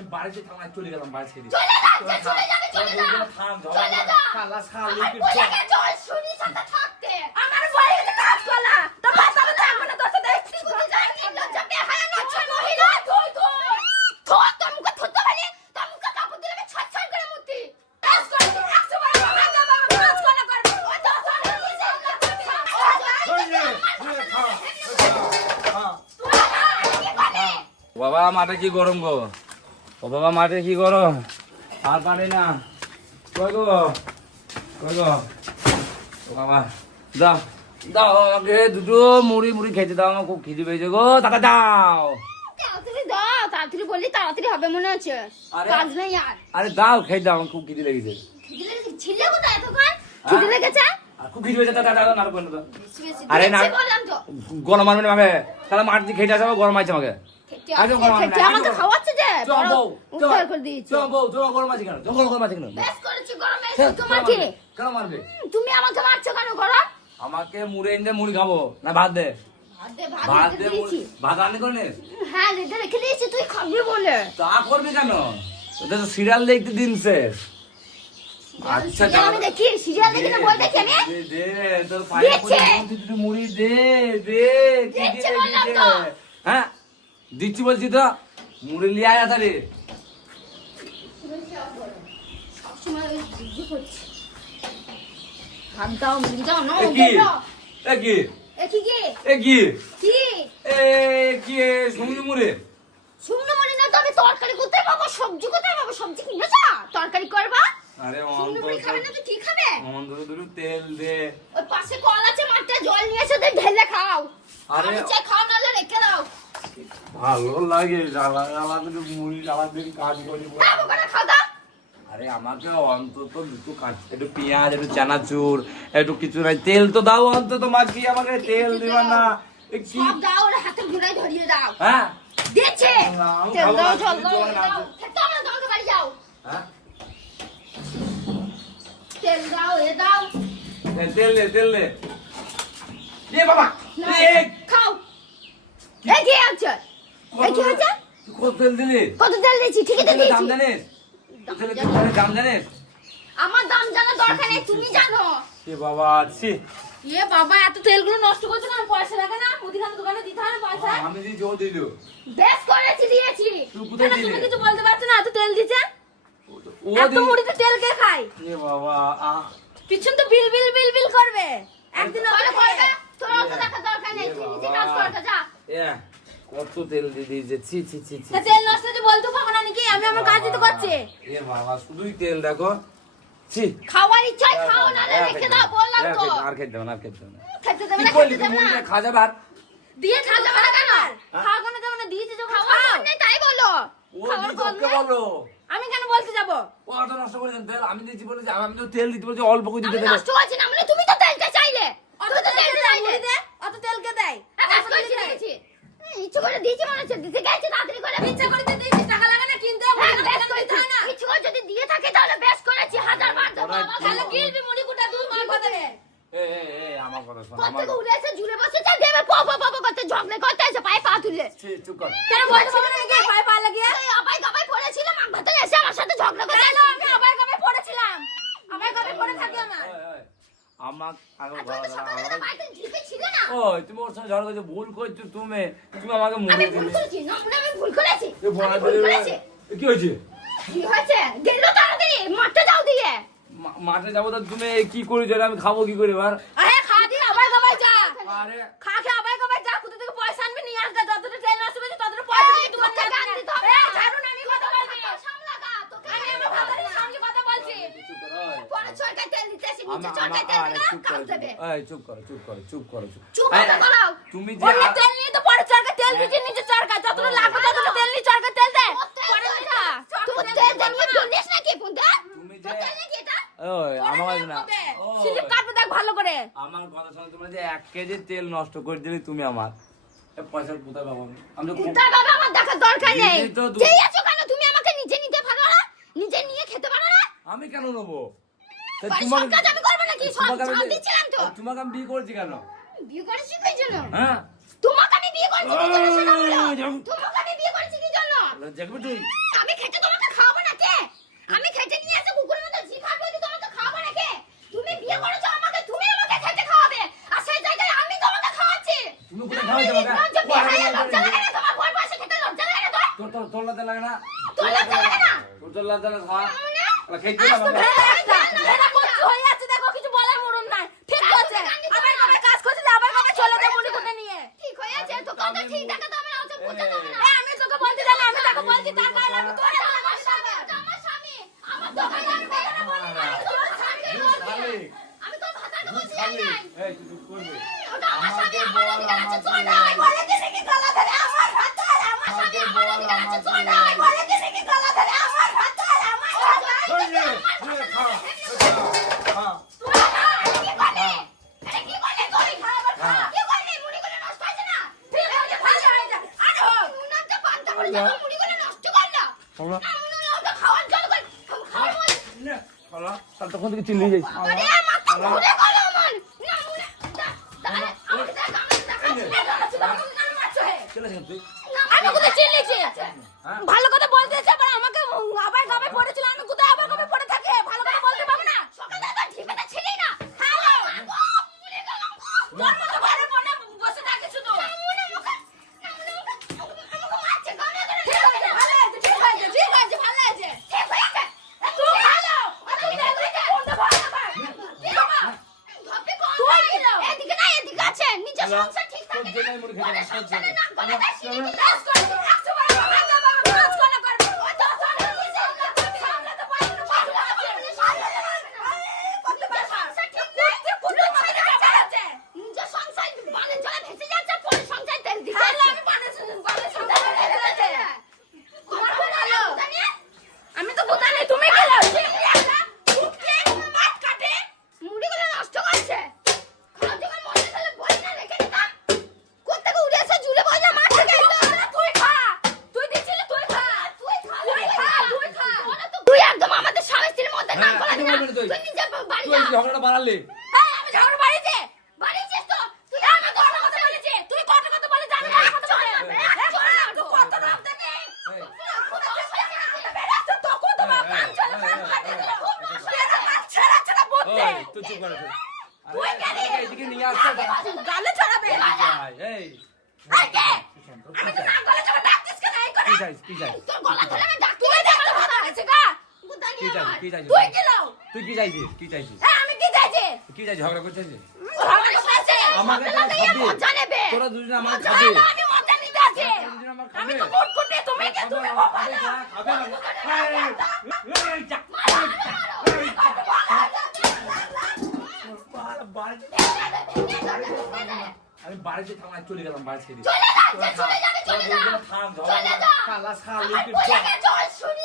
আমি বাড়িতে থাম চলে গেলাম বাড়ি ছেড়ে চলে যাবে চলে যা থাম চলে যা খালা খালা আর বলে গেছে ওই শুনি সাথে থাকতে আমার বাড়িতে কাজ করা তো বাবা তো এখন তো সাথে দেখছি শুনি যাই কি লজ্জা বেহায়া নচ্ছল মহিলা তুই তো তোমকে থুতে বলি তোমকে কাপড় দিলে আমি ছট ছট করে মুতি কাজ করে 100 বার ভাগা বাবা কাজ করা করবে ও তো সাথে বাবা মাঠে কি গরম গো ও বাবা মাঠে কি গরম আর পারে না কই গো ও বাবা দাও দাও আগে দুটো মুড়ি খেতে দাও আমার খুব খিদে পেয়েছে গো টাকা দাও তাড়াতাড়ি বললি তাড়াতাড়ি হবে মনে হচ্ছে কাজ নেই আর আরে দাও খেয়ে দাও আমার খুব খিদে লেগেছে ছিলে কোথায় এতক্ষণ খিদে লেগেছে আর খুব খিদে পেয়েছে দাদা দাদা নাড়ো না আরে না বললাম তো গরম মারবে না আমাকে তাহলে মাঠ দিয়ে খেতে আসবে গরম আছে আমাকে আমাকে খাওয়াচ্ছে যে উদ্ধার করে দিয়েছি গরম আছে কেন গরম আছে কেন বেশ করেছি গরমে তোমার কি কেন মারবে তুমি আমাকে মারছো কেন গরম আমাকে মুড়ি এনে মুড়ি খাবো না ভাত দে ভাত দে ভাত রান্না করে নে হ্যাঁ রেখে দিয়েছি তুই খাবি বলে তা করবি কেন ওটা তো সিরিয়াল দেখতে দিন শেষ আচ্ছা আমি দেখি সিরিয়াল দেখি না বই দেখি আমি দে তোর পায়ে পড়ে মুড়ি দে কি দে হ্যাঁ দিচ্ছি বলছি তো মুড়ি লিয়ে আয় তারে সবসময় ওই জিজ্ঞেস করছি ভাত দাও মুড়ি দাও না কি শুকনো মুড়ি শুকনো মুড়ি না তো আমি তরকারি কোথায় পাবো সবজি কোথায় পাবো সবজি কিনেছ তরকারি করবা আরে শুকনো মুড়ি খাবে না তো কি খাবে দুটো তেল দে ওই পাশে কল আছে মাঠটা জল নিয়ে এসে ঢেলে খাও আরে চাই খাও না রেখে দাও ভালো লাগে জ্বালা করে মুড়ি জ্বালা দিয়ে কাজ করি খাও দাও আরে আমাকে অন্তত দুটো একটু পেঁয়াজ একটু চানাচুর একটু কিছু নাই তেল তো দাও অন্তত মাখি আমাকে তেল দিবা না সব দাও ওর হাতে ঘুরাই ধরিয়ে দাও হ্যাঁ দিয়েছে তেল দাও জল দাও খেতে হবে তোমাকে বাড়ি যাও হ্যাঁ তেল দাও এ দাও তেল দে এ বাবা খাও এই কি আছে কি হচ্ছে কত তেল দিলি কত তেল দিয়েছি ঠিকই তো দিয়েছি দাম জানিস তেলের দাম জানিস আমার দাম জানার দরকার নেই তুমি জানো এ বাবা ছি এ বাবা এত তেলগুলো নষ্ট করছো না পয়সা লাগে না মুদিখানা দোকানে দিতে হয় পয়সা আমি দিয়েছি ও দিল বেশ করেছি দিয়েছি তুই কোথায় দিলি তুমি কিছু বলতে পারছো না এত তেল দিয়েছে ও এত মুড়িতে তেল কে খায় এ বাবা পিছন তো বিল করবে একদিন ওখানে করবে তোর অত দেখা দরকার নেই তুই নিজে কাজ করতে যা এ কত তেল দিয়ে দিয়েছে ছি ছি ছি ছি তেল নষ্ট যে বলতে পাবো না নাকি আমি আমার কাজ দিতে করছি এ বাবা শুধুই তেল দেখো ছি খাওয়ার ইচ্ছা খাও না রেখে দাও বললাম তো আর খেতে দেব না খেতে দেবে কি না বললি খেতে তুই দেবে না মুড়িটা খা যাবে আর দিয়ে খা যাবে না কেন খাওয়া কেন দেবে না দিয়েছি যখন খাও নেই তাই বলো ও দিকে বলো আমি কেন বলতে যাব ও অত নষ্ট করে দেন তেল আমি দিয়েছি বলে আমি তো তেল দিতে বলছি অল্প করে দিতে দেবে নষ্ট করছি না মানে তুমি তো তেলটা চাইলে অত তেল চাইলে অত তেল কে দেয় কাজ করছি দিয়েছি ইচ্ছা করে দিয়েছি মনে হচ্ছে দিতে গেছে তাড়াতাড়ি করে ইচ্ছা করে দিয়েছি টাকা লাগে না কিনতে বেশ করেছি ইচ্ছা করে যদি দিয়ে থাকে তাহলে বেশ করেছি হাজার বার দেবো তাহলে গিলবি মুড়ি কুটা দুই মার কথা রে এ আমার কথা শোন কত উড়ে এসে জুড়ে বসে চল দেবে পপ করতে ঝগড়া করতে এসে পায়ে পা তুলে চুপ কর কেন বলতে পারবে না কি পায়ে পা লাগিয়ে আবাই গাবাই পড়েছিলাম মাগ ভাতে এসে আমার সাথে ঝগড়া করতে আমি আবাই গাবাই পড়েছিলাম আবাই গাবাই পড়ে থাকি আমার আমার বাইতে জিপে ছিল না ওই তুমি ওর সঙ্গে ঝগড়া করছো ভুল করছো তুমি আমাকে আমি মুড়ি ভুল দিলে করেছি না আমি ভুল করেছি কি হয়েছে কি হয়েছে গেল তাড়াতাড়ি মাঠে যাও দিয়ে মাঠে যাবো তো তুমি কি করেছো আমি খাবো কি করে এবার আরে খা দিয়ে আবাই গাবাই যা আরে খা খা আবাই গাবাই যা কোথা থেকে পয়সা আনবি নিয়ে আসবে যতটা তেল নষ্ট হবে ততটা পয়সা দিয়ে তোমার গান দিতে হবে ছাড়ুন আমি কথা বলবি সামলা গা তোকে আমি আমার ভাতারের সঙ্গে কথা বলছি পরে সরকার তেল দিতেছি নিচে সরকার তেল দিলে কাজ দেবে এই চুপ করো চুপ করো তুমি যে বললে তেল নিয়ে তো পরে সরকার তেল দিতে নিচে সরকার যতটা লাগবে ততটা তেল নিয়ে সরকার তেল দেয় পরে দিতা তুই তেল দিয়ে দলিস নাকি পুন্তা তুমি তো যে তেল নাকি এটা ওই আমার কাছে না স্লিপ কাটবে দেখ ভালো করে আমার কথা শুনে তুমি যে 1 কেজি তেল নষ্ট করে দিলে তুমি আমার পয়সা কোথায় পাবো আমি কুত্তা বাবা আমার দেখার দরকার নেই যেই আছো কেন তুমি আমাকে নিজে নিতে পারো না নিজে নিয়ে খেতে পারো না আমি কেন নেবো তোমার কাজ আমি করব নাকি সব দিছিলাম তো তোমাকে আমি বিয়ে করেছি কেন বিয়ে করেছি কি জন্য হ্যাঁ তোমাকে আমি বিয়ে করেছি কি জন্য সেটা বলো তোমাকে আমি বিয়ে করেছি কি জন্য দেখবে তুই আমি খেটে তোমাকে খাওয়াবো না কে? আমি খেটে নিয়ে এসে কুকুরের মতো জি খাবো তো তোমাকে খাওয়াবো না কে? তুমি বিয়ে করেছো আমাকে, তুমি আমাকে খেটে খাওয়াবে। আর সেই জায়গায় আমি তোমাকে খাওয়াচ্ছি। তুমি কোথায় খাওয়াইছো আমাকে? লজ্জা বেহায়া, লজ্জা লাগে না তোমার? বর বয়সে খেতে লজ্জা লাগে না তোর? তোর লজ্জা লাগে না? তোর লজ্জা লাগে না? তোর লজ্জা লাগে খা। খেতে আজ তো না ভেড়া করতে হয়ে যাচ্ছে, দেখো কিছু বলার মরণ নাই। ঠিক আছে, আবার কাজ করছে, আবার চলে যায় মুড়ি কুটে নিয়ে। ঠিক হয়ে আছে, তো কত ঠিক দেখা তো আমি ওকে বুঝতে দেব না। আমি তোকে বলতে জানি, আমি তোকে বলছি তার কারণে আমি তোরে আমার স্বামী, আমার দোকানে আমি কথাটা বলি না। তোর স্বামীকে বলছি। আমি তোর ভাতাকে বলছি জানি নাই। এই তুই চুপ করবি। ওটা আমার স্বামী, আমার দিকে আছে, চল না। বলে দিছে কি গলা ধরে আমার ভাতা, আমার স্বামী আমার দিকে আছে, চল না। বলে দিছে কি গলা ধরে আমার ভাতা, আমার এই রে, খা। খা। তখন থেকে চিল্লি যাই ভালো কথা বলতে আমাকে আবার গাবে পড়েছিল, আমি কোথায় আবার গাবে পড়ে থাকে? ভালো কথা বলতে পারবো না? সকালে তো ঠিকাটা ছিলি না। তোর মতো ঘরে বনে বসে থাকে শুধু। আমি তো কোথায় নেই, তুমি গেলে মুড়িগুলো নষ্ট করছে। খাওয়া যখন মনে হলে বলি না রেখে দিতাম। কোত্থেকে উড়ে এসে ঝুলে বসে মাছ থেকে তুই খা, তুই দিছিলি, তুই খা, তুই খা, তুই খা, তুই খা। তুই একদম আমাদের স্বামী স্ত্রীর মধ্যে নাম বলে না। তুই নিজের বাড়ি যা। ঝগড়াটা বাড়ালে হ্যাঁ, আমি ঝগড়া বাড়িতে বাড়িছিস তো। তুই আমার কত কথা বলেছিস, তুই কত কথা বলে জানি না কথা বলে। তুই কত রোগ দেখে তখন তোমার কান চলে ছেড়া ছেড়া বলতে। তুই চুপ করে তুই গেলি এদিকে নিয়ে আসছে গালে চড়াবে। এই আমি তো নাম গলে চড়া ডাকছিস কেন? এই করে কি চাইছ কি চাইছ তোর গলা ধরে আমি ডাক, তুই দেখতে ভালো আছে গা। কি চাইছ কি চাইছ তুই কি লাও? তুই কি চাইছিস কি চাইছিস আমি কি চাইছি? কি চাইছিস ঝগড়া করছিস আমাকে বলছে আমাকে আমাকে খাবি। মজা নেবে। তোরা দুজন আমাকে মজা খাবি। না, আমি মজা নিতে আছি। আমি তো মুট কুটে, তুমি কি তুমি খাবে আমি বাড়িতে থামায় চলে গেলাম বাড়ি ছেড়ে চলে যা, চলে যাবে, চলে যা। থাম চলে যা। খালা আমার বলে গেছে, ওই শুনি